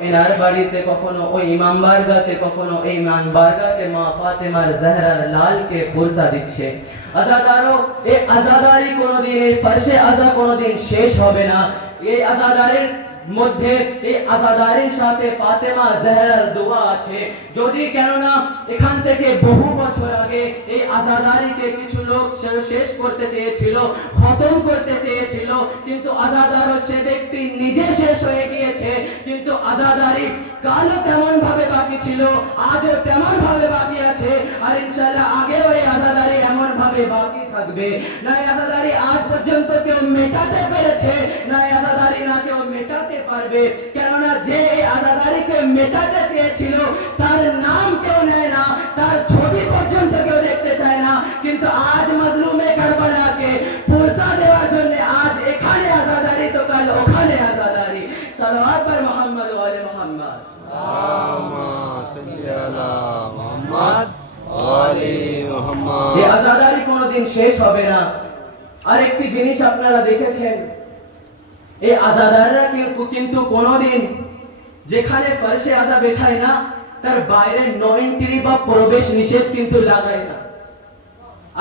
মিনার বাড়িতে কখনো ওই ইমাম বারগাতে কখনো এই ইমাম বারগাতে মা ফাতেমার জাহরার লালকে পুরসা দিচ্ছে। আজাদারো এই আজাদারি কোনোদিন, এই ফারশে আজা কোনোদিন শেষ হবে না। এই আজাদারির মধ্যে, এই আজাদারির সাথে ফাতেমা জাহরার দোয়া আছে। যদি কেননা এখান থেকে বহু বছর আগে এই আজাদারিকে কিছু লোক শেষ করতে চেয়েছিল, খতম করতে চেয়েছিল, কিন্তু আজাদারও সে ব্যক্তি নিজে শেষ হয়ে গিয়েছে। কিন্তু আজাদারি কালও তেমন ভাবে বাকি ছিল, আজও তেমন ভাবে বাকি আছে, আর ইনশাআল্লাহ আগেও এই আজাদারি এমন ভাবে বাকি থাকবে। না আজাদারি আজ পর্যন্ত কেউ মেটাতে পেরেছে, না আজাদারি না কেউ মেটাতে পারবে। কেননা যে এই আজাদারিকে মেটাতে চেয়েছিল তার নাম কেউ নেয় না, তার ছবি পর্যন্ত কেউ দেখতে চায় না। কিন্তু আজ মজলুমে কারবালাকে পুরসা দেওয়ার জন্য আজ এখানে আজাদারি তো কাল ওখানে আজাদারি। সালাওয়াত पर मोहम्मद वाले मोहम्मद, अल्लाहुम्मा सल्ली अला मुहम्मद वाले मुहम्मद। এই আজাদারি কোনোদিন শেষ হবে না। আর একটি জিনিস আপনারা দেখেছেন, এই আজাদাররা কিন্তু কোনোদিন যেখানে ফারশে আজা বেছায় না তার বাইরে নো এন্ট্রি বা প্রবেশ নিষেধ কিন্তু লাগায় না।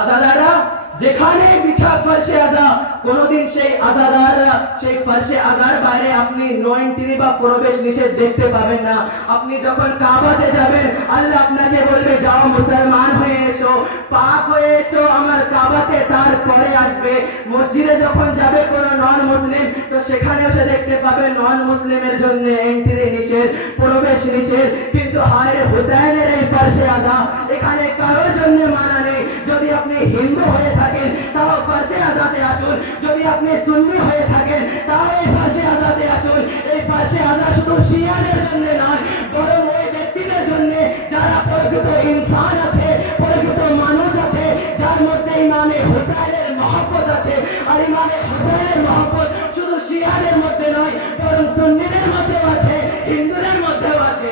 আজাদাররা যেখানে বিছা ফারশে আজা, কোনদিন সেই আজাদাররা সেই ফারশে আজার বাইরে আপনি নো এন্ট্রি বা প্রবেশ নিষেধ দেখতে পাবেন না। আপনি যখন কাবাতে যাবেন আল্লাহ আপনাকে বলবে যাও মুসলমান হয়ে এসো, পাক হয়ে এসো আমার কাবাতে, তারপরে আসবে। মসজিদে যখন যাবে কোন নন মুসলিম, তো সেখানেও সে দেখতে পাবে নন মুসলিমের জন্য এন্ট্রি নিষেধ, প্রবেশ নিষেধ। কিন্তু হায় হুসাইনের এই ফারশে আজা এখানে কারোর জন্য মানা নেই। যদি আপনি হিন্দু হয়ে থাকেন তাও ফারশে আজাতে আসুন, যদি আপনি সুন্নি হয়ে থাকেন তাও এই ফারশে আজাতে আসুন। এই ফারশে আজা শুধু শিয়াদের জন্য নয়, বরং ওই ব্যক্তিদের জন্য যারা প্রকৃত ইনসান আছে, প্রকৃত মানুষ আছে, যার মধ্যে ইমামে হুসাইনের মহব্বত আছে। আর ইমামে হুসাইনের মহব্বত শুধু শিয়াদের মধ্যে নয়, বরং সুন্নিদের মধ্যেও আছে, হিন্দুদের মধ্যেও আছে।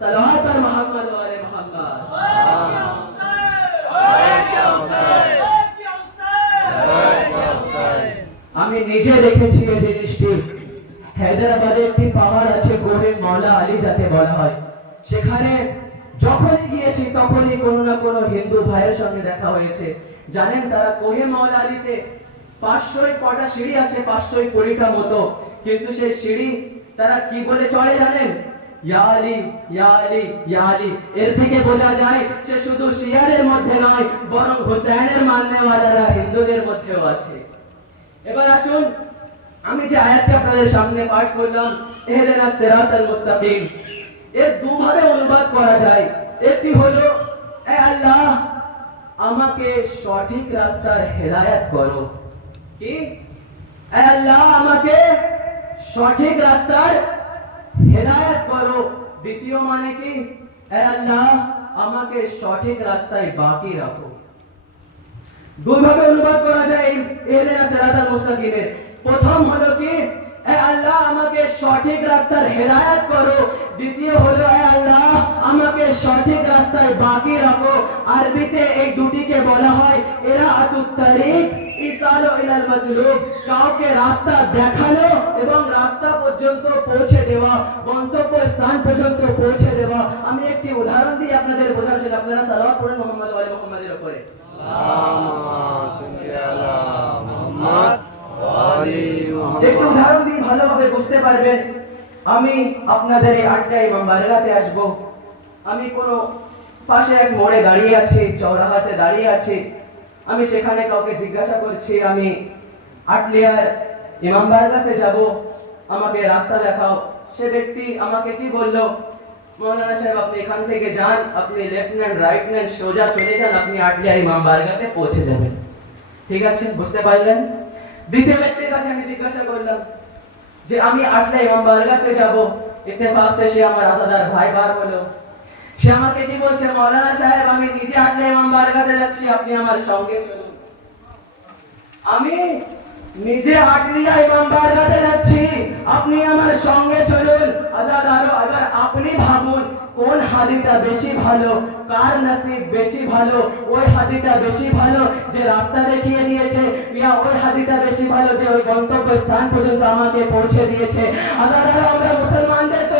সালাওয়াত पर मोहम्मद वाले मोहम्मद। আমি নিজে দেখেছি এই জিনিসটি। হায়দ্রাবাদে একটি পাহাড় আছে, গোরে মওলা আলী যাতে বলা হয়। সেখানে যখনই গিয়েছি তখনই কোনো না কোনো হিন্দু ভাইয়ের সঙ্গে দেখা হয়েছে। জানেন তারা কোহে মওলা আলীতে 500 কটা সিঁড়ি আছে, 520টা মতো, কিন্তু সেই সিঁড়ি তারা কি বলে চড়ে জানেন? ইয়া আলী, ইয়া আলী, ইয়া আলী। এর থেকে বোঝা যায় সে শুধু শিয়াদের মধ্যে নয়, বরং হুসাইনের মাননেওয়ালারা হিন্দুদের মধ্যেও আছে। এবার আসুন, আমি যে আয়াতটা আপনাদের সামনে পাঠ করলাম, ইহদিনাস সিরাতাল মুস্তাকিম, এর দুভাবে অনুবাদ করা যায়। একটি হলো এ আল্লাহ আমাকে সঠিক রাস্তার হেদায়েত করো। কি? এ আল্লাহ আমাকে সঠিক রাস্তার হেদায়েত করো। দ্বিতীয় মানে কি? এ আল্লাহ আমাকে সঠিক রাস্তায় বাকি রাখো। দুইভাবে অনুবাদ করা যায় ইহদিনাস সিরাতাল মুস্তাকিমের। প্রথম হলো কি এ আল্লাহ আমাকে সঠিক রাস্তার হেদায়েত করো। দ্বিতীয় হলো এ আল্লাহ আমাকে সঠিক রাস্তায় বাকি রাখো। আরবিতে এই দুটিকে বলা হয় ইরাআতুত তারিক ইসালু ইলাল মাজলুব, কাউকে রাস্তা দেখানো এবং রাস্তা পর্যন্ত পৌঁছে দেওয়া, গন্তব্য স্থান পর্যন্ত পৌঁছে দেওয়া। আমি একটি উদাহরণ দিই আপনাদের বোঝার জন্য। আপনারা সালাওয়াত পড়েন মুহাম্মদ ওয়া আলি মুহাম্মাদের উপরে। একটু উদাহরণ দিয়ে ভালোভাবে বুঝতে পারবেন। আমি আপনাদের এই আটটায় ইমাম বারগাতে আসব। আমি কোনো পাশে এক মোড়ে দাঁড়িয়ে আছি, চৌরাহাতে দাঁড়িয়ে আছি। আমি সেখানে কাউকে জিজ্ঞাসা করছি আমি আটলিয়ার ইমাম বারগাতে যাব, আমাকে রাস্তা দেখাও। সে ব্যক্তি আমাকে কি বললো? মৌলানা সাহেব আপনি এখান থেকে যান, আপনি লেফট নেন, রাইট নেন, সোজা চলে যান, আপনি আটলিয়া ইমাম বারগাতে পৌঁছে যাবেন। ঠিক আছে, বুঝতে পারলেন? দ্বিতীয় ব্যক্তির কাছে আমি জিজ্ঞাসা করলাম যে আমি আটলিয়া ইমাম বারগাতে যাব, ইত্তেফাক সে সে আমার আজাদার ভাই বার হলো। সে আমাকে কি বলছে? মৌলানা সাহেব আমি নিজে আটলিয়া ইমাম বারগাতে যাচ্ছি, আপনি আমার সঙ্গে চলুন। আমি নিজে আটলিয়া ইমাম বারগাতে যাচ্ছি, আপনি আমার সঙ্গে চলুন। আজাদারো আবার আপনি ভাবুন কোন হাদিটা বেশি ভালো, কার নসিব বেশি ভালো? ওই হাদিটা বেশি ভালো যে রাস্তা দেখিয়ে দিয়েছে, ইয়া ওই হাদিটা বেশি ভালো যে ওই গন্তব্য স্থান পর্যন্ত আমাকে পৌঁছে দিয়েছে? আজাদারো আমরা মুসলমানদের তো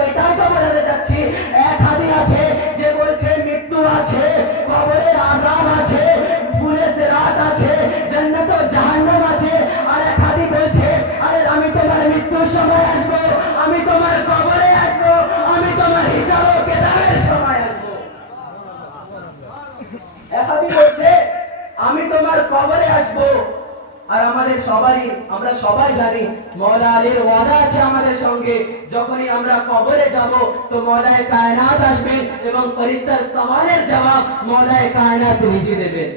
সবারই, আমরা সবাই জানি মওলা আলীর ওয়াদা আছে আমাদের সঙ্গে, যখনই আমরা কবরে যাব তো মওলায়ে কায়নাত আসবেন এবং ফেরেশতার সওয়ালের জবাব মওলায়ে কায়নাত নিজে দেবেন।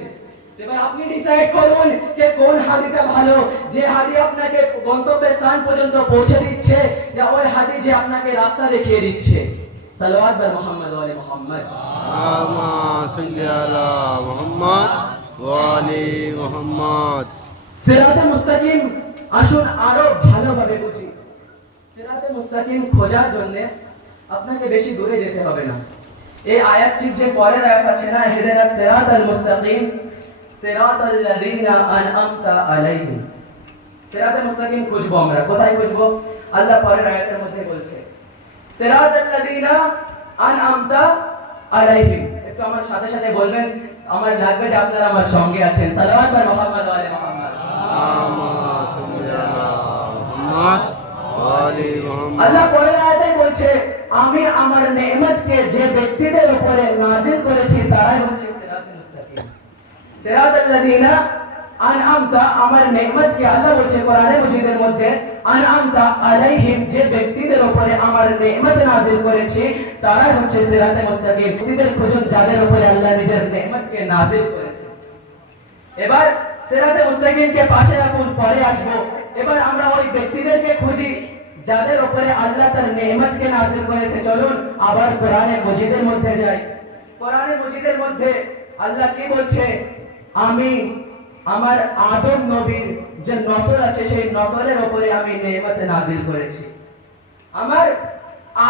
এবার আপনি ডিসাইড করুন যে কোন হাদিটা ভালো, যে হাদি আপনাকে গন্তব্যের স্থান পর্যন্ত পৌঁছে দিচ্ছে, না ওই হাদি যে আপনাকে রাস্তা দেখিয়ে দিচ্ছে। সালাওয়াত বার মুহাম্মদ ওয়া আলি মুহাম্মদ। আল্লাহুম্মা সাল্লি আলা মুহাম্মদ ওয়া আলি মুহাম্মদ। সিরাতে মুস্তাকিম আসুন আরো ভালোভাবে বুঝি। সিরাতে মুস্তাকিম খোঁজার জন্য আপনাকে বেশি দূরে যেতে হবে না। এই আয়াতটির যে পরের আয়াত আছে না, ইহদিনাস সিরাতাল মুস্তাকিম সিরাতাল লাযিনা আনআমতা আলাইহিম। সিরাতে মুস্তাকিম খুঁজবো আমরা, কোথায় খুঁজবো? আল্লাহ পরের আয়াতের মধ্যে বলছে সিরাতাল লাযিনা আনআমতা আলাইহিম। একটু আমার সাথে সাথে বলবেন, আমার লাগবে যে আপনারা আমার সঙ্গে আছেন। সালাওয়াত বার মুহাম্মদ ওয়া আলি মুহাম্মদ। আল্লাহুম্মা সাল্লি আলা মুহাম্মদ ওয়া আলি মুহাম্মদ। আল্লাহ পরের আয়াতে বলছে আমি আমার নেয়ামতকে যে ব্যক্তিদের উপরে নাযিল করেছি তারাই হচ্ছে সিরাতে মুস্তাকিম। সিরাতাল লাযিনা আনআমতা, আমার নেয়ামতকে আল্লাহ বলছে কোরআনে মজিদের মধ্যে, আনআমতা আলাইহিম, যে ব্যক্তিদের উপরে আমার নেয়ামত নাযিল করেছি তারাই হচ্ছে সিরাতে মুস্তাকিম। ব্যক্তিদের খুঁজুন যাদের উপরে আল্লাহ নিজের নেয়ামতকে নাযিল করেছে। এবার সিরাতে মুস্তাকিমকে পাশে রাখুন, পরে আসবো। এবার আমরা ওই ব্যক্তিদেরকে খুঁজি যাদের উপরে আল্লাহ তার নেয়ামতকে নাযিল করেছে। চলুন আবার কোরআনে মজিদের মধ্যে যাই। কোরআনে মজিদের মধ্যে আল্লাহ কি বলছে? আমি আমার আদম নবীর যে নসল আছে সেই নসলের উপরে আমি নেয়ামত নাযিল করেছি। আমার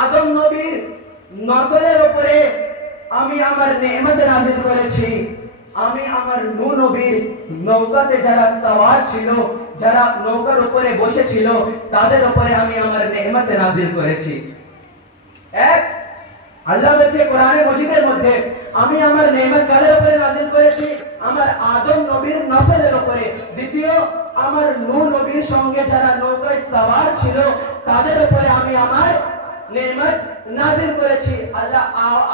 আদম নবীর নসলের উপরে আমি আমার নেয়ামত নাযিল করেছি। আমি আমার নূহ নবীর নৌকাতে যারা সওয়ার ছিল, যারা নৌকার উপরে বসেছিল, তাদের উপরে আমি আমার নেয়ামত নাযিল করেছি। এক, আল্লাহ বলেছে কোরআনে মজিদের মধ্যে আমি আমার নেয়ামত কাদের উপরে নাযিল করেছি? আমার আদম নবীর নসলের উপরে। দ্বিতীয়, আমার নূহ নবীর সঙ্গে যারা নৌকায় সওয়ার ছিল তাদের উপরে আমি আমার নেয়ামত নাযিল করেছি। আল্লাহ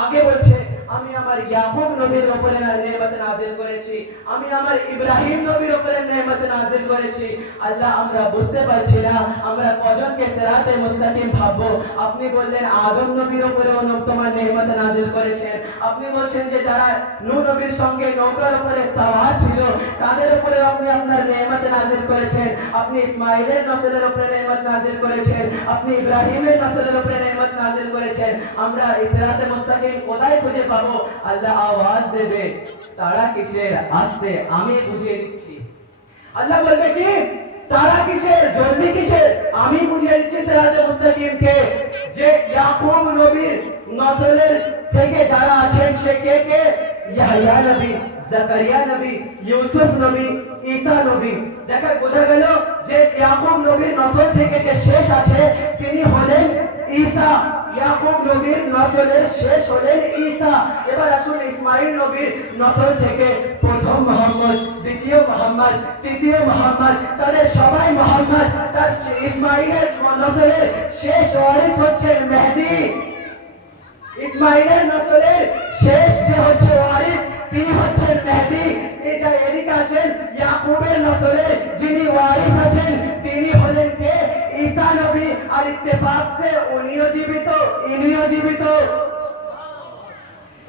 আগে বলছে আমি আমার ইয়াকুব নবীর উপরে নেয়ামত নাযিল করেছি, আমি আমার ইব্রাহিম নবীর উপরে নেয়ামত নাযিল করেছি। আল্লাহ আমরা বুঝতে পারছি না আমরা কজনকে সিরাতে মুস্তাকিম ভাববো। আপনি বললেন আদম নবীর উপরেও তোমার নেয়ামত নাযিল করেছেন। আপনি বলছেন যে যারা নূহ নবীর সঙ্গে নৌকার উপরে সওয়ার ছিল তাদের উপরে আপনি আপনার নেয়ামত নাযিল করেছেন। আপনি ইসমাঈলের নসলের উপরে নেয়ামত নাযিল করেছেন, আপনি ইব্রাহিমের নসলের উপরে নেয়ামত নাযিল করেছেন। আমরা এই সিরাতে মুস্তাকিম কোথায় খুঁজে পাবো? আল্লাহ আওয়াজ দেবে, তারা কিসের? আসতে, আমি বুঝিয়ে দিচ্ছি। আল্লাহ বলবে কি তারা কিসের, জলদি কিসের? আমি বুঝিয়ে দিচ্ছি সিরাতে মুস্তাকিমকে যে ইয়াকুব নবীর নসলের থেকে যারা আছেন সে কে কে? ইয়াহইয়া নবী, জাকারিয়া নবী, ইউসুফ নবী, ঈসা নবী। দেখা বোঝা গেল যে ইয়াকুব নবীর নসল থেকে যে শেষ আছে তিনি হলেন ঈসা। ইয়াকুব নবীর নসলের শেষ হলেন ঈসা। এবার আসুন ইসমাঈল নবীর নসল থেকে প্রথম মুহাম্মদ, দ্বিতীয় মুহাম্মদ, তৃতীয় মুহাম্মদ, তাদের সবাই মুহাম্মদ। তার ইসমাঈলের নসলের শেষ ওয়ারিস হচ্ছেন মেহেদী। ইসমাঈলের নসলের শেষ যে হচ্ছে ওয়ারিস তিনি হচ্ছেন মেহেদী। এটা এদিকে আসেন ইয়াকুবের নসলের যিনি ওয়ারিস আছেন তিনি হলেন কে? ঈসা নবী। আর ইত্তেফাক সে উনিও জীবিত, ইনিও জীবিত।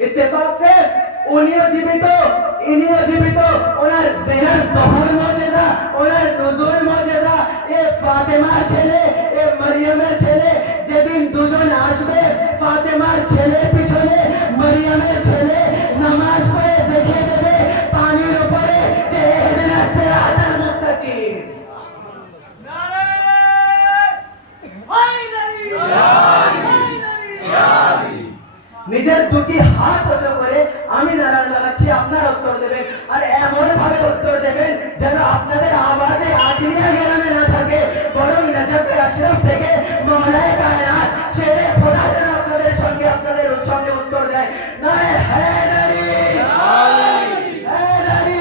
ইত্তেফাক সে উনিও জীবিত, ইনিও জীবিত। ওনার জেনার জহুর মর্যাদা, ওনার নুজুল মর্যাদা, এ ফাতেমার ছেলে, এ মরিয়মের ছেলে। যেদিন দুজন আসবে ফাতেমার ছেলের পিছনে মরিয়মের ছেলে নামাজ পড়ে দেখিয়ে দেবে পানির উপরে যে ইহদিনাস সিরাতাল মুস্তাকিম। নিজের দুটি হাত উঁচু করে আমি নারায়ণ লাগাচ্ছি, আপনারা উত্তর দেবেন। আর এমন ভাবে উত্তর দেবেন যেন আপনাদের আওয়াজে আদলিয়া গ্রামে না থাকে, বরং নজফের আশরাফ থেকে মওলায়ে কায়নাত শেরে খোদা যেন আপনাদের সঙ্গে উত্তর দেয়। নারে হায়দারি, হায়দারি।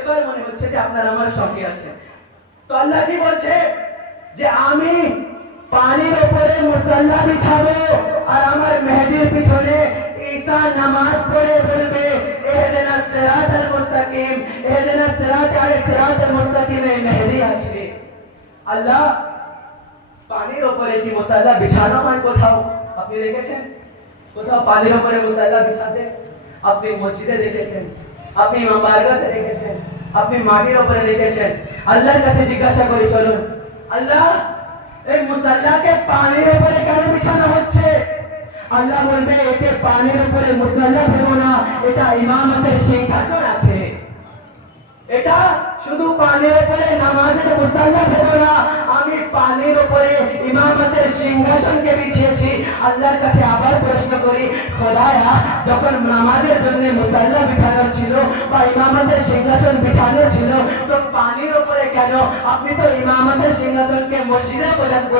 এবার মনে হচ্ছে যে আপনারা আমার সঙ্গে আছেন। তো আল্লাহ কি বলছে যে আমি পানির উপরে মুসাল্লা বিছাবো আর আমার মেহেদীর পিছনে ঈসা নামাজ পড়ে বলবে এ اهدنا الصراط المستقيم اهدنا الصراط على الصراط المستقيم মেহেদি আছে আল্লাহ পানির উপরে কি মুসাল্লা বিছানো হয় কোথাও আপনি দেখেছেন কোথাও পানির উপরে মুসাল্লা বিছাতে আপনি মসজিদে দেখেছেন আপনি ইমাম বারগাতে দেখেছেন আপনি মাটির উপরে দেখেছেন আল্লাহর কাছে জিজ্ঞাসা করি চলুন আল্লাহ এই মুসাল্লাকে পানির উপরে কেন বিছানো হচ্ছে আল্লাহ বলবে এতে পানির উপরে মুসাল্লা ভেবো না এটা ইমামতের সিংহাসন আছে এটা শুধু পানির উপরে নামাজের মুসাল্লা ভেবো না আমি পানির উপরে ইমামতের সিংহাসনকে বিছিয়েছি আল্লাহর কাছে আবার প্রশ্ন করি খোদায়া যখন নামাজের জন্য মুসাল্লা বিছানো ছিল বা ইমামতের সিংহাসন বিছানো ছিল তো পানির উপরে কেন আপনি তো ইমামতের সিংহাসনকে মসজিদে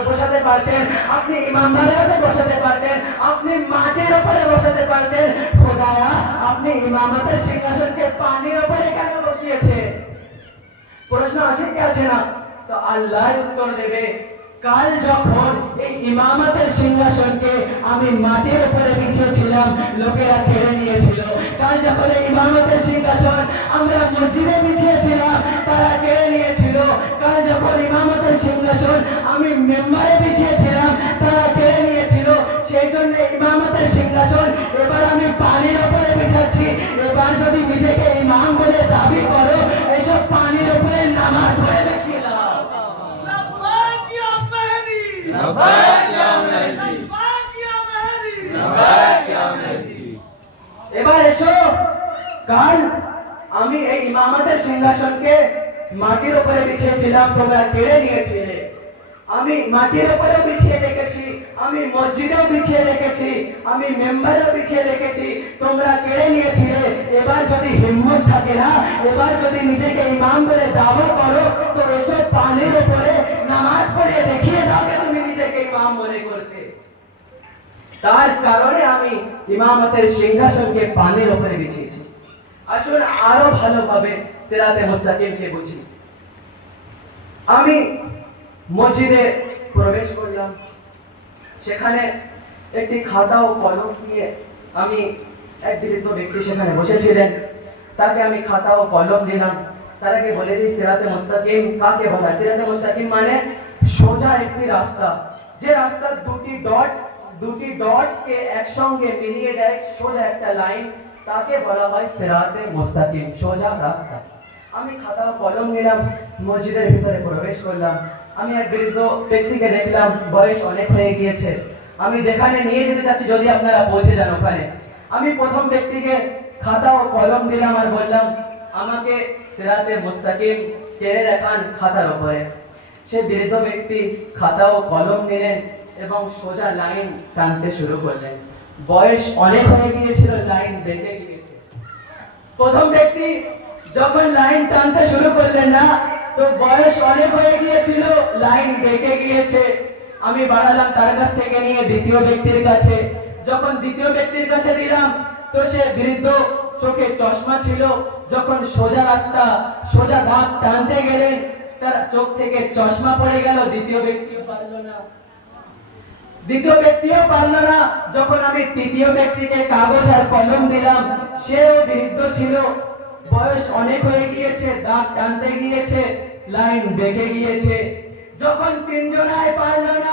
বসাতে পারতেন আপনি ইমাম বাড়িতে বসাতে পারতেন আপনি মাটির উপরে বসাতে পারতেন খোদায়া আপনি ইমামতের সিংহাসনকে পানির উপরে কেন বসিয়েছে প্রশ্ন আছে কি আছে না তো আল্লাহ উত্তর দেবে কাল যখন এই ইমামতের সিংহাসনকে আমি মাটির উপরে বিছিয়েছিলাম লোকেরা কেড়ে নিয়েছিল কাল যখন এই ইমামতের সিংহাসন আমরা মসজিদে বিছিয়েছিলাম তারা কেড়ে নিয়েছিল কাল যখন ইমামতের সিংহাসন আমি মেম্বারে বিছিয়েছিলাম তারা কেড়ে নিয়েছিল সেই জন্য ইমামতের সিংহাসন এবার আমি পানির উপরে বিছাচ্ছি এবার যদি নিজেকে ইমাম বলে দাবি করো এসব পানির উপরে নামাজ পড়ে দেখিয়ে দাও लब्बैक या मेहदी लब्बैक या मेहदी এবার এসো কাল আমি এই ইমামতের সিংহাসনকে মাটির উপরে বিছিয়েছিলাম তোমরা কেড়ে নিয়েছিলে আমি মাটির উপরে বিছিয়ে রেখেছি আমি মসজিদেও বিছিয়ে রেখেছি আমি মেম্বারেও বিছিয়ে রেখেছি তোমরা কেড়ে নিয়েছিলে এবার যদি হিম্মত থাকে না এবার যদি নিজেকে ইমাম বলে দাবি করো তো এসব পানির উপরে নামাজ পড়িয়ে দেখিয়ে দাও যে তুমি নিজেকে ইমাম মনে করতে তার কারণে আমি ইমামতের সিংহাসনকে পানির উপরে বিছিয়েছি আসুন আরো ভালোভাবে সিরাতে মুস্তাকিমকে বুঝি আমি মসজিদে প্রবেশ করলাম সেখানে একটি খাতা ও কলম নিয়ে আমি এক বৃদ্ধ ব্যক্তি সেখানে বসেছিলেন তাকে আমি খাতা ও কলম দিলাম তার আগে বলে দিই সিরাতে মুস্তাকিম কাকে বলা হয় সিরাতে মুস্তাকিম মানে সোজা একটি রাস্তা যে রাস্তার দুটি ডটকে একসঙ্গে মিলিয়ে দেয় সোজা একটা লাইন তাকে বলা হয় সিরাতে মুস্তাকিম সোজা রাস্তা আমি খাতা ও কলম নিলাম মসজিদের ভিতরে প্রবেশ করলাম আমি এক বৃদ্ধ ব্যক্তিকে দেখলাম বয়স অনেক হয়ে গিয়েছে আমি যেখানে নিয়ে যেতে চাচ্ছি যদি আপনারা পৌঁছে যান ওখানে আমি প্রথম ব্যক্তিকে খাতা ও কলম দিলাম আর বললাম আমাকে সিরাতে মুস্তাকিম টেনে দেখান খাতার উপরে সে বৃদ্ধ ব্যক্তি খাতা ও কলম নিলেন এবং সোজা লাইন টানতে শুরু করলেন বয়স অনেক হয়ে গিয়েছিল লাইন বেঁকে গিয়েছে প্রথম ব্যক্তি যখন লাইন টানতে শুরু করলেন না তো বয়স অনেক হয়ে গিয়েছিল লাইন বেঁকে গিয়েছে আমি বাড়ালাম তার কাছ থেকে নিয়ে দ্বিতীয় ব্যক্তির কাছে যখন দ্বিতীয় ব্যক্তির কাছে দিলাম তো সে বৃদ্ধ চোখে চশমা ছিল যখন সোজা রাস্তা সোজা দাগ টানতে গেলেন তার চোখ থেকে চশমা পড়ে গেল দ্বিতীয় ব্যক্তিও পারল না যখন আমি তৃতীয় ব্যক্তিকে কাগজ আর কলম দিলাম সেও বৃদ্ধ ছিল বয়স অনেক হয়ে গিয়েছে দাগ টানতে গিয়েছে লাইন বেঁকে গিয়েছে যখন তিনজনায় পারল না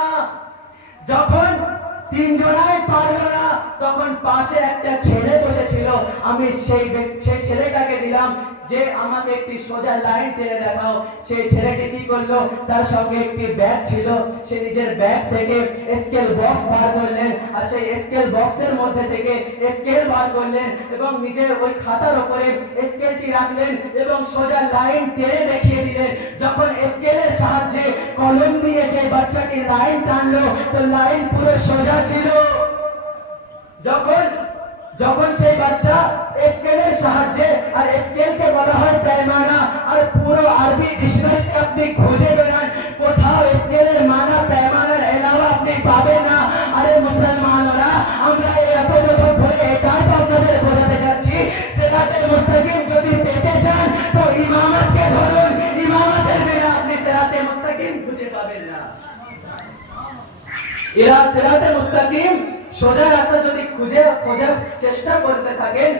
তখন পাশে একটা ছেলে বসেছিল আমি সেই ছেলেটাকে দিলাম যে আমাকে একটি সোজা লাইন টেনে দেখাও সেই ছেলেটি কি করলো তার সঙ্গে একটি ব্যাগ ছিল সে নিজের ব্যাগ থেকে স্কেল বক্স বার করলেন আর সেই স্কেল বক্সের মধ্যে থেকে স্কেল বার করলেন এবং নিজের ওই খাতার উপরে স্কেলটি রাখলেন এবং সোজা লাইন টেনে দেখিয়ে দিলেন যখন স্কেলের সাহায্যে কলম দিয়ে সেই বাচ্চাটি লাইন টানলো তো লাইন পুরো সোজা ছিল যখন সেই বাচ্চা স্কেলের সাহায্যে আর স্কেলকে বলা হয় पैमाना আর পুরো আরবি ডিকশনারিতে আপনি খুঁজে বেড়ান কোথাও স্কেলের মানা पैमानाর এলাওয়া আপনি পাবেন না আরে মুসলমানরা আমরা এত বছর ধরে এটাই তো আপনাদের বোঝাতে যাচ্ছি সিরাতে মুস্তাকিম যদি পেতে চান তো ইমামতকে ধরুন ইমামতের বিনা আপনি সিরাতে মুস্তাকিম খুঁজে পাবেন না এরা সিরাতে মুস্তাকিম সোজা রাস্তা যদি খোঁজার চেষ্টা করতে থাকেন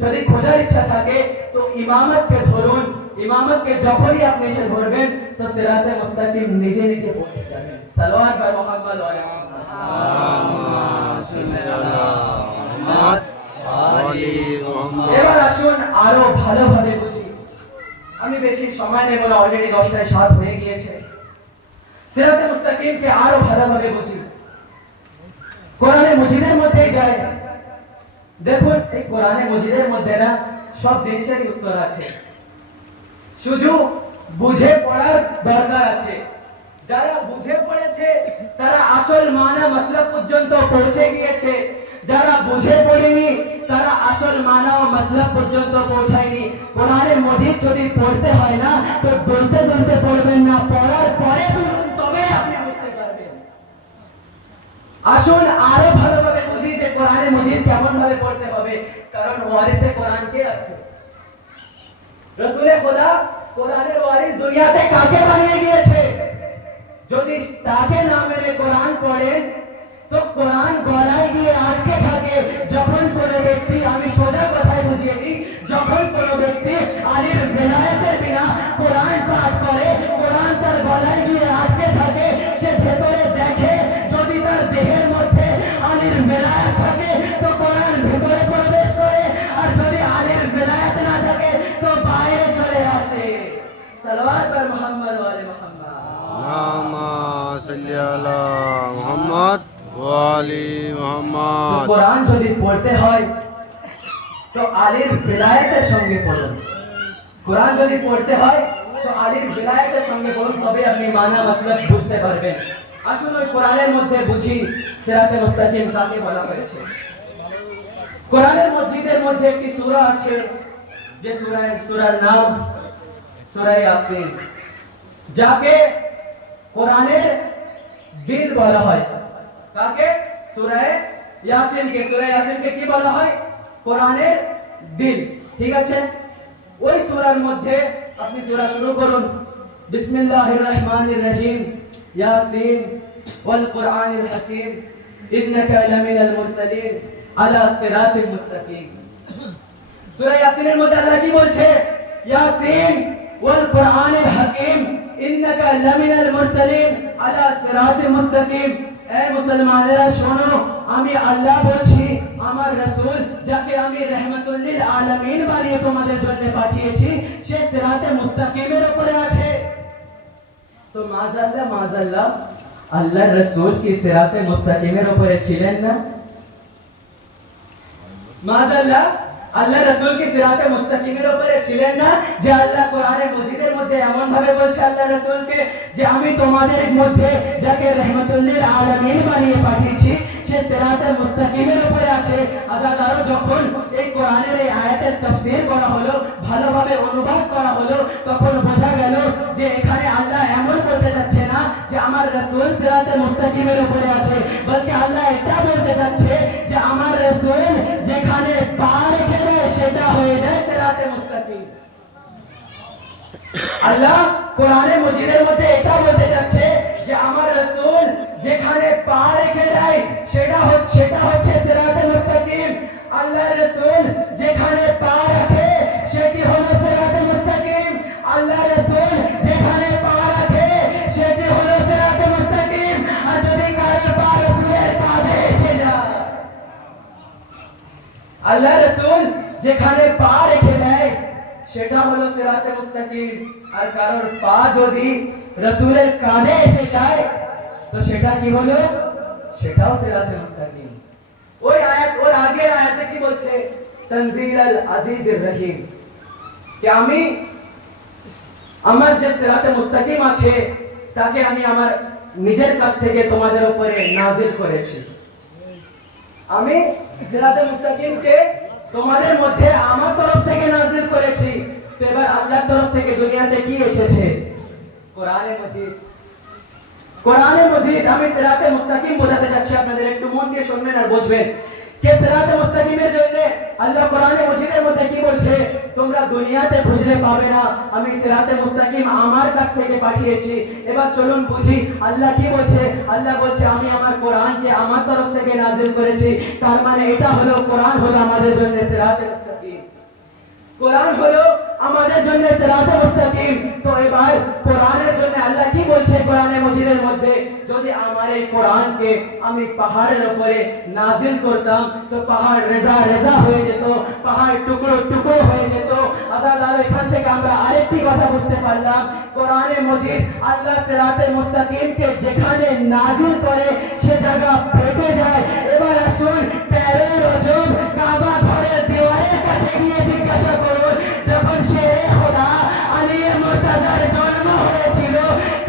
যদি খোঁজার ইচ্ছা থাকে তো ইমামতকে ধরুন, ইমামতকে যখনই আপনি এসে ধরবেন তো সিরাতে মুস্তাকিম নিজে নিজে পৌঁছে যাবেন। সালাওয়াত বাই মুহাম্মদ ওয়া আলা মোহাম্মদ আলী মোহাম্মদ। এবার আসুন আরো ভালোভাবে বুঝি। আমি বেশি সময় নেব না, অলরেডি 10:07 হয়ে গিয়েছে। সিরাতে মুস্তাকিমকে আরো ভালোভাবে বুঝি। কোরআনে মজিদের মধ্যে যায়, দেখুন এই কোরআনে মজিদের মধ্যে না সব জিনিসেরই উত্তর আছে, শুধু বুঝে পড়ার দরকার আছে। যারা বুঝে পড়েছে তারা আসল মানা মতলব পর্যন্ত পৌঁছে গিয়েছে, যারা বুঝে পড়েনি তারা আসল মানা ও মতলব পর্যন্ত পৌঁছায়নি। কোরআনে মজিদ যদি পড়তে হয় না তো দুলতে দুলতে পড়বেন না, পড়ার পরে দুলুন, তবে আপনি বুঝতে পারবেন। আসুন আরো ভালোভাবে বুঝি যে কোরআনে মজিদ কেমন ভাবে পড়তে হবে। কারণ ওয়ারিসে কোরআন কে আছে? রাসূলে খোদা কোরআনের ওয়ারিস দুনিয়াতে কাকে বানিয়ে গিয়েছে? যদি তাকে না মেনে কোরআন পড়েন তো কোরআন গলায় গিয়ে আটকে থাকে। যখন কোনো ব্যক্তি, আমি সোজা কথায় বুঝিয়ে দিই, যখন কোনো ব্যক্তি আলীর বেলায়েতের বিনা কোরআন পাঠ করে, কোরআন তার গলায় গিয়ে আটকে থাকে। সে ভেতরে দেখে, যদি তার দেহের মধ্যে আলীর বেলায়েত থাকে তো কোরআন ভেতরে প্রবেশ করে, আর যদি আলীর বেলায়েত না থাকে তো বাইরে চলে আসে। সালাওয়াত বাই মুহাম্মদ ওয়া আলি মুহাম্মদ। আল্লাহুম্মা সাল্লি আলা মুহাম্মদ ওয়া আলি মুহাম্মদ। কোরআন যদি পড়তে হয় তো আলীর বেলায়েতের সঙ্গে পড়ুন। কোরআন যদি পড়তে হয় তো আলীর বেলায়েতের সঙ্গে পড়ুন, তবে আপনি মানা মতলব বুঝতে পারবেন। আসুন ওই কোরআনের মধ্যে বুঝি সিরাতে মুস্তাকিম কাকে বলা হয়েছে। কোরআনের মসজিদের মধ্যে একটি সূরা আছে, যে সূরার নাম সূরা ইয়াসিন, যাকে কোরআনের দিল বলা হয়। কাকে? সূরা ইয়াসিনকে। সূরা ইয়াসিনকে কি বলা হয়? কোরআনের দিল। ঠিক আছে, ওই সূরার মধ্যে আপনি সূরা শুরু করুন, বিসমিল্লাহির রহমানির রহিম, ইয়াসিন ওয়াল কুরআনিল হাকিম ইন্নাকা লামিনাল মুরসালিন আলা সিরাতিল মুস্তাকিম। সূরা ইয়াসিনের মধ্যে আল্লাহ কি বলছে? ইয়াসিন ওয়াল কুরআনিল হাকিম ইন্নাকা লামিনাল মুরসালিন আলা সিরাতিল মুস্তাকিম। এ মুসলমানেরা শোনো, আমি আল্লাহ বলছি, আমার রাসূল যাকে আমি রাহমাতুল লিল আলামিন বানিয়ে তোমাদের জন্য পাঠিয়েছি, সে সিরাতে মুস্তাকিমের উপরে আছে। তো মাযাল্লাহ মাযাল্লাহ আল্লাহর রাসূল কি সিরাতে মুস্তাকিমের উপরে ছিলেন না? মাযাল্লাহ আল্লাহ রাসূল কি সিরাতে মুস্তাকিমের উপরে ছিলেন না? যে আল্লাহ কোরআনে মজিদের মধ্যে এমন ভাবে বলছে আল্লাহ রাসূলকে যে আমি তোমাদের মধ্যে যাকে রাহমাতুল লিল আলামিন বানিয়ে পাঠিয়েছি সে সিরাতে মুস্তাকিমের উপরে আছে। আজাদারো যখন এই কোরআনের এই আয়াতের তাফসীর করা হলো, ভালোভাবে অনুবাদ করা হলো, তখন বোঝা গেল যে এখানে আল্লাহ এমন বলতে যাচ্ছে না যে আমার রাসূল সিরাতে মুস্তাকিমের উপরে আছে, বলকে আল্লাহ এটা বলতে যাচ্ছে যে আমার রাসূল যেখানে পা রেখে দেয় সেটা হয়ে যায় সিরাতে মুস্তাকিম। আল্লাহ কোরআনে মজিদের মধ্যে এটা বলতে যাচ্ছে যে আমার রাসূল যেখানে পা রেখে দেয় সেটা হচ্ছে সিরাতে মুস্তাকিম। আল্লাহ রাসূল যেখানে পা রাখে সেটি হলো সিরাতে মুস্তাকিম। আল্লাহ রাসূল যেখানে পা রাখে সেটি হলো সিরাতে মুস্তাকিম। আর যদি কারো পা রাসূলের পাদে এসে যায়, আল্লাহ রাসূল যেখানে পা রেখে দেয় সেটা হলো সিরাতে মুস্তাকিম। আর কারোর পা যদি রাসূলের কাঁধে এসে যায় তো সেটা কি হলো? সেটাও সিরাতে মুস্তাকিম। ওই আয়াত, ওর আগের আয়াতে কি বলছে? তানজিলাল আজিজির রহিম, যে আমি আমার যে সিরাতে মুস্তাকিম আছে তাকে আমি আমার নিজের কাছ থেকে তোমাদের উপরে নাজিল করেছি। আমি সিরাতে মুস্তাকিমকে তোমাদের মধ্যে আমার তরফ থেকে নাজিল করেছি। তো এবার আল্লাহর তরফ থেকে দুনিয়াতে কি এসেছে? কোরআনে মজিদ। কোরআনে মজিদ। আমি সিরাতে মুস্তাকিম বোঝাতে যাচ্ছি, আপনাদের একটু মন দিয়ে শুনবেন আর বুঝবেন যে সিরাতে মুস্তাকিমের জন্য আল্লাহ কোরআনে মজিদের মধ্যে কি বলছে? তোমরা দুনিয়াতে বুঝলে পাবে না, আমি সিরাতে মুস্তাকিম আমার কাছ থেকে পাঠিয়েছি। এবার চলুন বুঝি আল্লাহ কি বলছে। আল্লাহ বলছে আমি আমার কোরআনকে আমার তরফ থেকে নাজিল করেছি। তার মানে এটা হলো কোরআন হলো আমাদের জন্য সিরাতে মুস্তাকিম। কোরআন হলো আমাদের জন্য সিরাতে মুস্তাকিম। তো এবার কোরআনের জন্য আল্লাহ কি বলছে কোরআনে মজিদের মধ্যে, যদি আমার এই কোরআনকে আমি পাহাড়ের উপরে নাজিল করতাম তো পাহাড় রেজা রেজা হয়ে যেত, পাহাড় টুকরো টুকরো হয়ে যেত। আসাদ এখান থেকে আমরা আরেকটি কথা বুঝতে পারলাম, কোরআনে মজিদ আল্লাহ সিরাতে মুস্তাকিমকে যেখানে নাজিল করে সে জায়গা ফেটে যায়। এবার আসুন 13 রজব কাবা ঘরের দেওয়ালের কাছে গিয়ে জিজ্ঞাসা করুন, যখন শেরে খোদা আলী মুর্তজার জন্ম হয়েছিল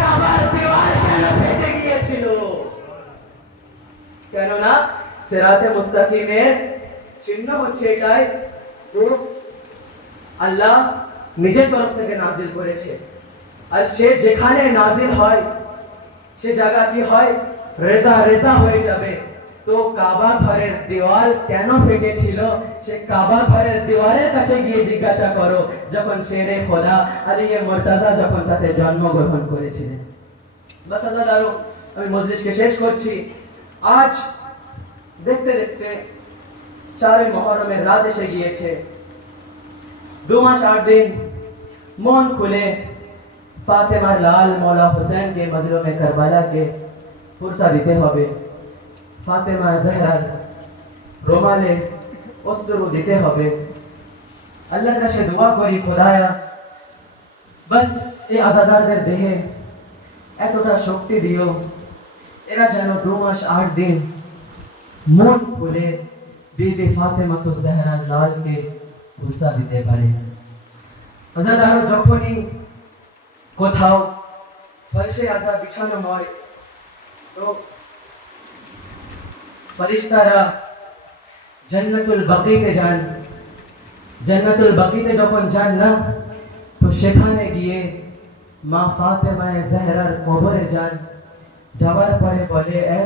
কাবার দেওয়াল কেন ফেটে গিয়েছিল? কেননা সিরাতে মুস্তাকিমের চিহ্ন হচ্ছে এটাই, আল্লাহ নিজের তরফ থেকে নাজিল করেছে। আর সে যেখানে নাজিল হয় সে জায়গা কি হয়, রেজা রেজা হয়ে যাবে। তো কাবা ঘরের দেওয়াল কেন ফেটেছিল, সে কাবা ঘরের দেওয়ালের কাছে গিয়ে জিজ্ঞাসা করো, যখন শেরে খোদা আলী মুর্তজা যখন তাতে জন্মগ্রহণ করেছিলেন। বাস আল্লাহ, আমি মজলিসকে শেষ করছি। আজ দেখতে দেখতে 4 মুহররমের রাত এসে গিয়েছে। 2 মাস 8 দিন মন খুলে ফাতেমার লাল মৌলা হুসেনকে মজলুমে কারবালাকে ফুরসা দিতে হবে। ফাতেমা জাহরার রোমালে অশ্রু দিতে হবে। আল্লাহর কাছে দোয়া করি, খোদায়া বাস এই আজাদারদের দেহে এতটা শক্তি দিও, এরা যেন 2 মাস 8 দিন মন খুলে বিবি ফাতেমা তো জাহরার লালকে ফুরসা দিতে পারে। আজাদার যখনই কোথাও ফরশে আযা বিছানো হয় তো ফেরেশতারা জান্নাতুল বাকিতে যান। জান্নাতুল বাকিতে যখন যান না, তো সেখানে গিয়ে মা ফাতেমা জাহরার কবরে যান। যাওয়ার পরে বলে, এ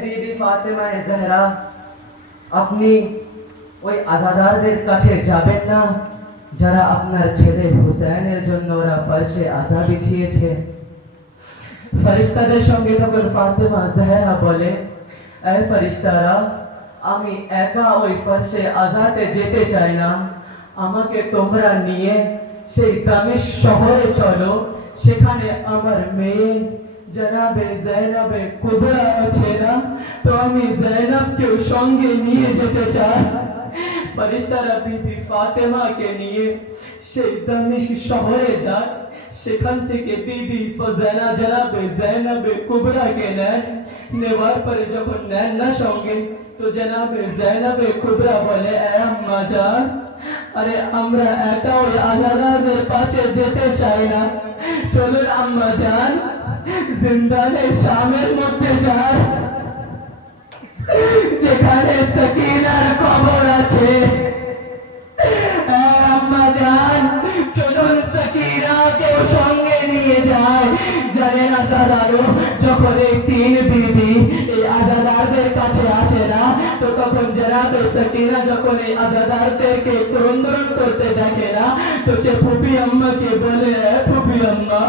বিবি ফাতেমা জাহরা, আপনি ওই আজাদারদের কাছে যাবেন না যারা আপনার ছেলে হুসেনের জন্য ওরা ফরশে আযা বিছিয়েছে। ফেরেশতাদের সঙ্গে তখন ফাতেমা জাহরা বলে, এ ফেরেশতারা, আমি একা ওই ফরশে আযাতে যেতে চাই না, আমাকে তোমরা নিয়ে সেই দামেস্ক শহরে চলো। সেখানে আমার মেয়ে জনাবে জয়নবে কুবরা আছে না, তো আমি জয়নবকে সঙ্গে নিয়ে যেতে চাই। ফেরেশতারা বিবি ফাতেমাকে নিয়ে সেই দামেস্ক শহরে যায়। সেখান থেকে বিবি ফজলা জনাবে জয়নবে কুবরাকে নেন। নেওয়ার পরে যখন নেন না সঙ্গে, তো জনাবে জয়নবে কুবরা বলে, এ আম্মা জান, আরে আমরা একা ওই আজাদারদের পাশে যেতে চাই না, চলুন আম্মা জান জিন্দানে শামের মধ্যে যান, যেখানে সকিনার কবর আছে। আম্মা জান চলুন সকিনাকে সঙ্গে নিয়ে যায়। জানেন আজাদারও যখন এই 3 বিবি এই আজাদারদের কাছে আসে না, তো তখন জনাবে সকিনা যখন এই আজাদারদেরকে ক্রন্দন করতে দেখে না, তো সে ফুপি আম্মাকে বলে, ফুপি আম্মা,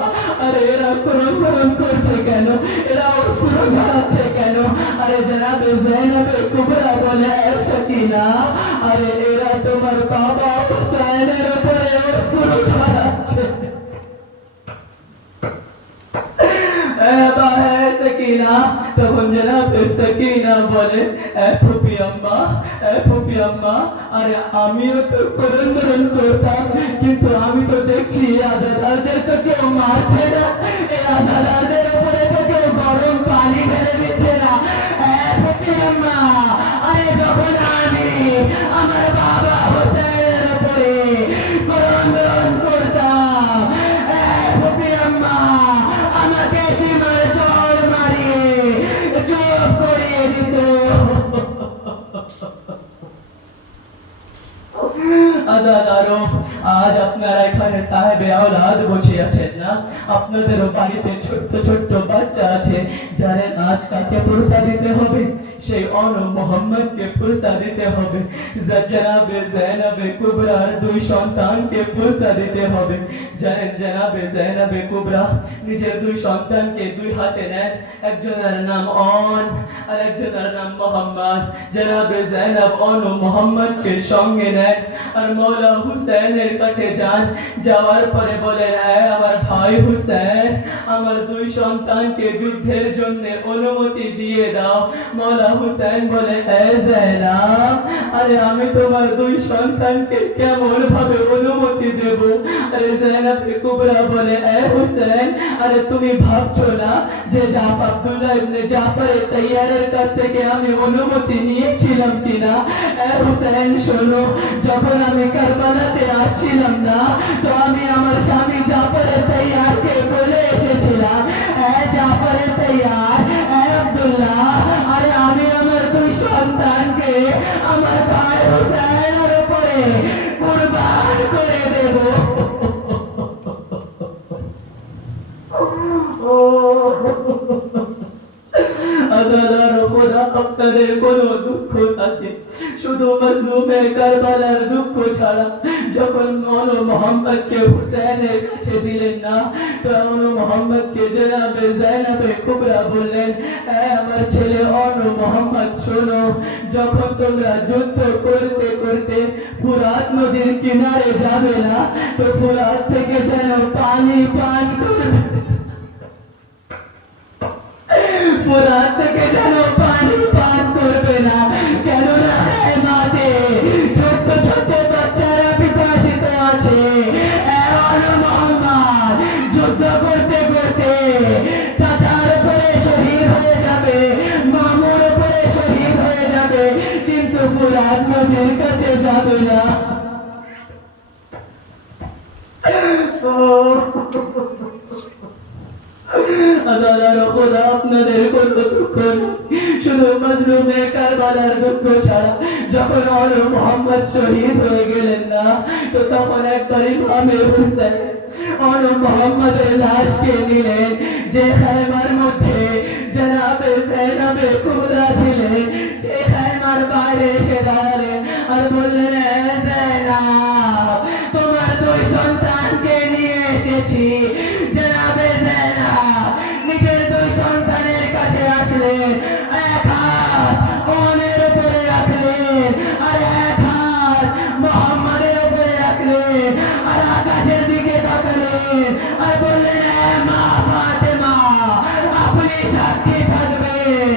আরে এরা ক্রন্দন করছে কেন, এরা অশ্রু ঝরাচ্ছে কেন? আরে জনাবে জয়নবে কুবরা বলে, এ সকিনা, আরে এরা তোমার বাবা হুসেনের উপরে অশ্রু ঝরাচ্ছে। তখন জনাবে সকিনা বলে, এ ফুপি আম্মা, আরে আমিও তো ক্রন্দন করতাম, কিন্তু আমি তো দেখছি আজাদারদের তো কেউ মারছে না, এই আজাদারদের উপরে তো কেউ গরম পানি ঢেলে দিচ্ছে না। ফুপি আম্মা, আরে যখন আমি আমার বাবা হুসেনের উপরে ক্রন্দন করতাম, ফুপি আম্মা আমাকে সীমার চড় মারিয়ে চুপ করিয়ে দিত। আজাদারো আজ আপনারা এখানে সাহেবে আওলাদ বসে আছেন না, আপনাদের বাড়িতে ছোট্ট ছোট্ট বাচ্চা আছে, জানেন আজ কাকে পুরস্কার দিতে হবে? সেই মোহাম্মদকে পুরস্কার দিতে হবে। জনাবে জৈনবে কুবরার দুই সন্তানকে পুরস্কার দিতে হবে। জানেন জনাবে জৈনবে কুবরা নিজের দুই সন্তানকে দুই হাতে নেন, একজনের নাম অন আর একজনের নাম মোহাম্মদ। জনাবে জৈনব অন ও মোহাম্মদকে সঙ্গে নেন আর মৌলা হুসেনের কাছে যান। যাওয়ার পরে বলেন, আমার ভাই হুসেন, আমার দুই সন্তানকে যুদ্ধের জন্য অনুমতি দিয়ে দাও। মৌলা হুসেন বলে, জেনাব, আরে আমি তোমার দুই সন্তানকে কেমন ভাবে অনুমতি দেব? আরে জেনাব কুবরা বলে, হুসেন, আরে তুমি ভাবছো না যে আব্দুল্লাহ ইবনে জাফর তাইয়ারের কাছ থেকে আমি অনুমতি নিয়েছিলাম কিনা? হুসেন শোনো, যখন আমি কারবালাতে আসছিলাম না, তো আমি আমার স্বামী জাফর তাইয়ারকে বলে এসেছিলাম, জাফর তাইয়ার, আব্দুল্লাহ, আরে আমি আমার দুই সন্তানকে আমার ভাই হুসেনের উপরে কুরবান করে দেব। আপনাদের কোন দুঃখ থাকে শুধু মজলুমে কারবালার দুঃখ ছাড়া? যখন মোহাম্মদকে হুসেনের কাছে দিলেন না, তখন মোহাম্মদকে জনাবে জৈনবে কুবরা বললেন, আমার ছেলে মোহাম্মদ শোনো, যখন তোমরা যুদ্ধ করতে করতে ফুরাত নদীর কিনারে যাবে না, তো ফুরাত থেকে যেন পানি পান করবে, ফুরাত থেকে যেন পানি পান করবে না, কেননা মাঠে ছোট্ট ছোট্ট বাচ্চারা বিকশিত আছে। মোহাম্মদ যুদ্ধ করতে করতে চাচার উপরে শহীদ হয়ে যাবে, মামুর উপরে শহীদ হয়ে যাবে, কিন্তু ফুরাত নদীর কাছে যাবে না। আপনাদের কোন দুঃখ নেই, শুধু মজলুমে কারবালার দুঃখ ছাড়া। যখন মোহাম্মদ শহীদ হয়ে গেলেন না, তো তখন একবার ইমামে হুসেন মোহাম্মদের লাশকে নিলেন, যে খায়মার মধ্যে জনাবে জৈনবে কুবরা ছিলেন, সেই খায়মার বাইরে এসে দাঁড়ালেন আর বললেন, জৈনব, তোমার দুই সন্তানকে নিয়ে এসেছি। জনাবে জৈনব নিজের দুই সন্তানের কাছে আসলেন, এক হাত অনের উপরে রাখলেন আর এক হাত মোহাম্মদের উপরে রাখলেন আর আকাশের দিকে তাকালেন আর বললেন, মা ফাতেমা, আপনি সাক্ষী থাকবেন,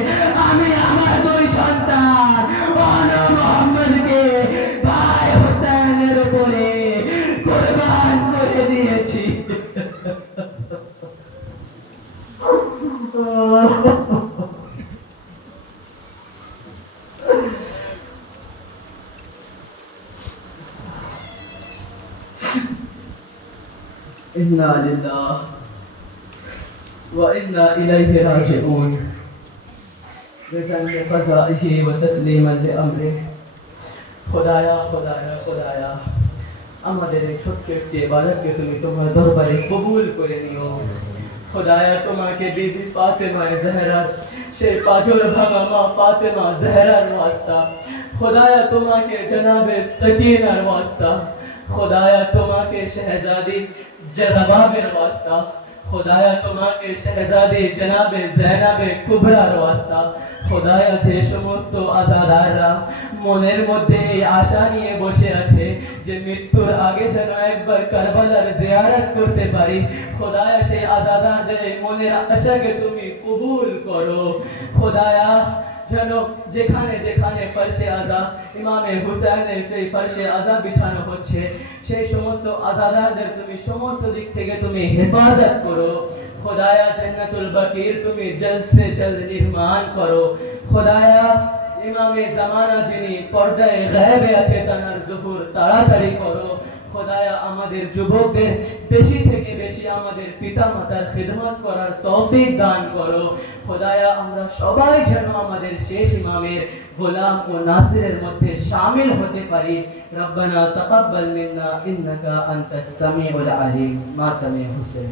আমি আমার দুই সন্তান মোহাম্মদকে ভাই হুসেনের উপরে কুরবান করে দিয়েছি। إنا لله وإنا إليه راجعون بزن قضائه وتسليما لأمره। খোদায়া খোদায়া খোদায়া, আমাদের এই ছোট্ট একটি ইবাদতকে তুমি তোমার দরবারে কবুল করে নিও। খোদায়া, তোমাকে বিবি ফাতেমা জহরা, সেই পাঁজর ভাঙা মা ফাতেমা জহরার ওয়াস্তা, খোদায়া তোমাকে জনাবে সকিনার ওয়াস্তা, খোদায়া তোমাকে শহজাদি জনাবের ওয়াস্তা, খোদায়া তোমাকে শহজাদি জনাবে জৈনবে কুবরার ওয়াস্তা। খোদায়া, যে সমস্ত আজাদাররা মনের মধ্যে এই আশা নিয়ে বসে আছে যে মৃত্যুর আগে যেন একবার কারবালার জিয়ারত করতে পারি, খোদায়া সেই আজাদারদের মনের আশাকে তুমি কবুল করো। খোদায়া, যেন যেখানে যেখানে ফরশে আযা ইমামে হুসেনের সেই ফরশে আযা বিছানো হচ্ছে, সেই সমস্ত আজাদারদের তুমি সমস্ত দিক থেকে তুমি হেফাজত করো। খোদায়া, জান্নাতুল বাকির তুমি জলদ সে জলদ নির্মাণ করো। খোদায়া, ইমামে জামানা যিনি পর্দায় গায়েবে আছে তার জুহুর তাড়াতাড়ি করো। খোদায়া আমাদের যুবকদের বেশি থেকে বেশি আমাদের পিতামাতার খিদমত করার তৌফিক দান করো। খোদায়া আমরা সবাই যেন আমাদের শেষ ইমামের গোলাম ও নাসিরের মধ্যে শামিল হতে পারি। রব্বানা তাকাব্বাল মিন্না ইন্নাকা আনতাস সামিউল আলিম। মাতামে হুসেন।